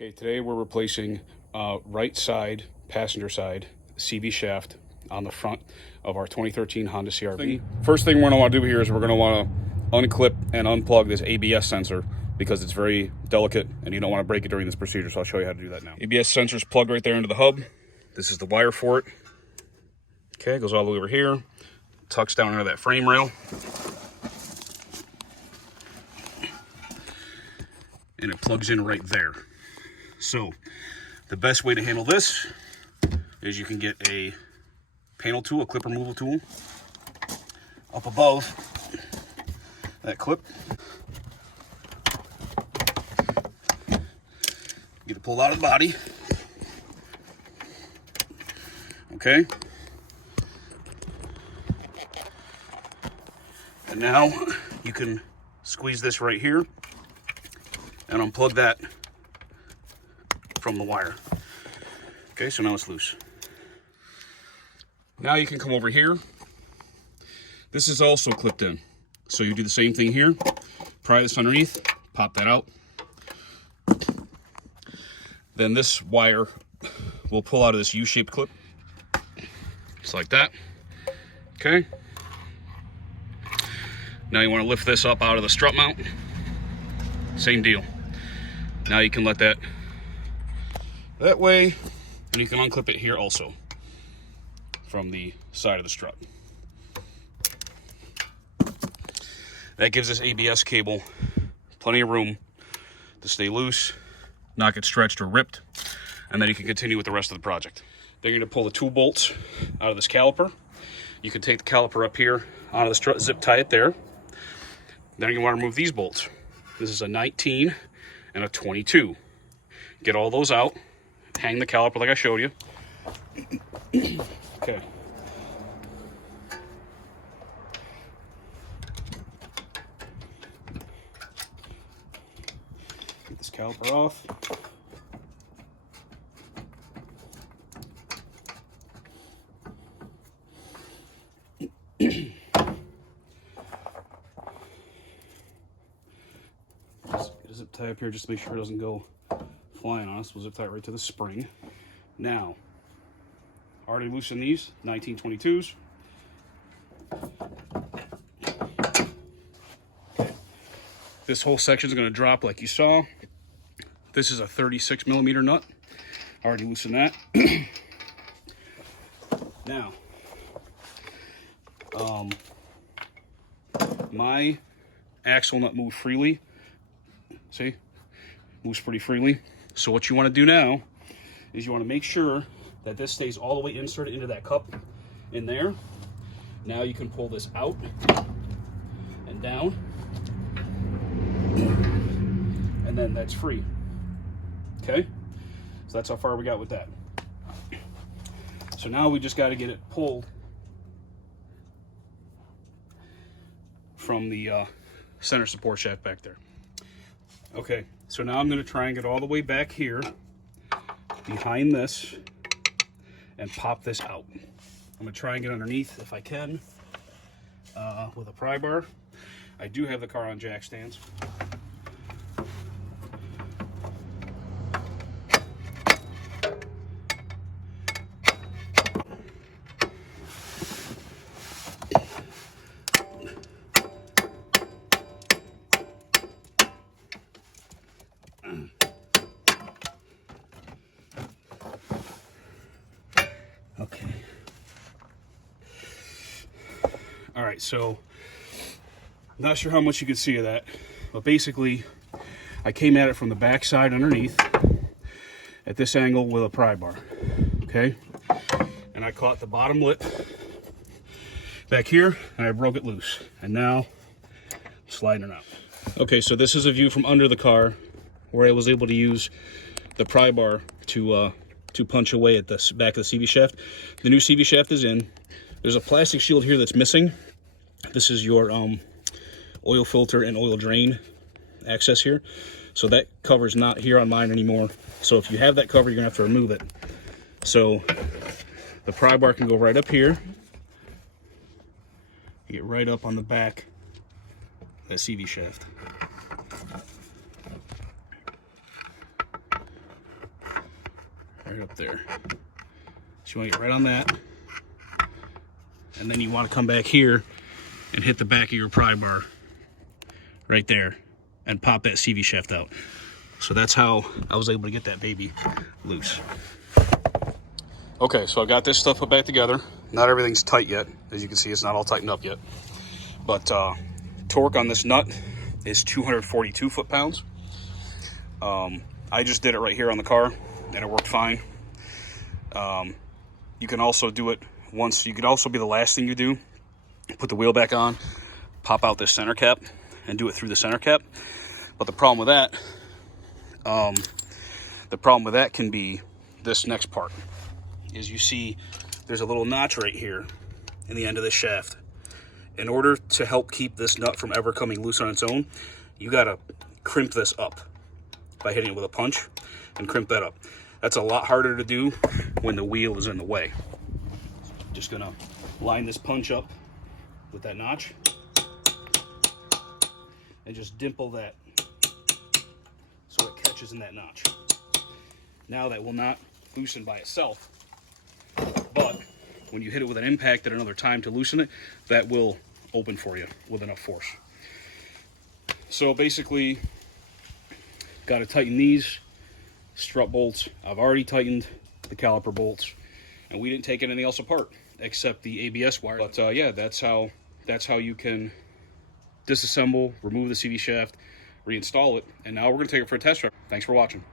Okay, today we're replacing right side, passenger side CV shaft on the front of our 2013 Honda CR-V. First thing we're going to want to do here is we're going to want to unclip and unplug this ABS sensor because it's very delicate and you don't want to break it during this procedure, so I'll show you how to do that now. ABS sensor's plugged right there into the hub. This is the wire for it. Okay, it goes all the way over here, tucks down into that frame rail. And it plugs in right there. So the best way to handle this is you can get a panel tool, a clip removal tool, up above that clip. Get it pulled out of the body. Okay. And now you can squeeze this right here and unplug that from the wire. Okay, so now it's loose. Now you can come over here. This is also clipped in. So you do the same thing here. Pry this underneath, pop that out. Then this wire will pull out of this U-shaped clip. Just like that. Okay. Now you want to lift this up out of the strut mount. Same deal. Now you can let that way, and you can unclip it here also from the side of the strut. That gives this ABS cable plenty of room to stay loose, not get stretched or ripped, and then you can continue with the rest of the project. Then you're going to pull the two bolts out of this caliper. You can take the caliper up here out of the strut, zip tie it there. Then you want to remove these bolts. This is a 19 and a 22. Get all those out. Hang the caliper like I showed you. Okay. Get this caliper off. Zip tie up here just to make sure it doesn't go flying on us. We'll zip tie it right to the spring. Now, already loosened these 1922s. This whole section is going to drop like you saw. This is a 36 millimeter nut. Already loosened that. Now, my axle nut moves freely. See? Moves pretty freely. So what you want to do now is you want to make sure that this stays all the way inserted into that cup in there. Now you can pull this out and down. And then that's free. Okay? So that's how far we got with that. So now we just got to get it pulled from the center support shaft back there. Okay, so now I'm going to try and get all the way back here behind this and pop this out. I'm going to try and get underneath if I can with a pry bar. I do have the car on jack stands. Okay. All right, so not sure how much you can see of that, but basically I came at it from the back side underneath at this angle with a pry bar, okay? And I caught the bottom lip back here and I broke it loose. And now I'm sliding it out. Okay, so this is a view from under the car where I was able to use the pry bar to punch away at the back of the CV shaft. The new CV shaft is in. There's a plastic shield here that's missing. This is your oil filter and oil drain access here. So that cover's not here on mine anymore. So if you have that cover, you're gonna have to remove it. So the pry bar can go right up here. You get right up on the back of that CV shaft. right up there. So you want to get right on that. And then you want to come back here and hit the back of your pry bar right there and pop that CV shaft out. So that's how I was able to get that baby loose. Okay, so I got this stuff put back together. Not everything's tight yet. As you can see, it's not all tightened up yet. But torque on this nut is 242 foot-pounds. I just did it right here on the car, and it worked fine. You can also do it once. You could also be the last thing you do. Put the wheel back on, pop out this center cap, and do it through the center cap. But the problem with that can be this next part. Is you see there's a little notch right here in the end of the shaft. In order to help keep this nut from ever coming loose on its own, you gotta crimp this up by hitting it with a punch and crimp that up. That's a lot harder to do when the wheel is in the way. Just gonna line this punch up with that notch and just dimple that so it catches in that notch. Now that will not loosen by itself, but when you hit it with an impact at another time to loosen it, that will open for you with enough force. So basically, got to tighten these strut bolts. I've already tightened the caliper bolts, and we didn't take anything else apart except the ABS wire. But yeah, that's how you can disassemble, remove the CV shaft, reinstall it, and now we're going to take it for a test drive. Thanks for watching.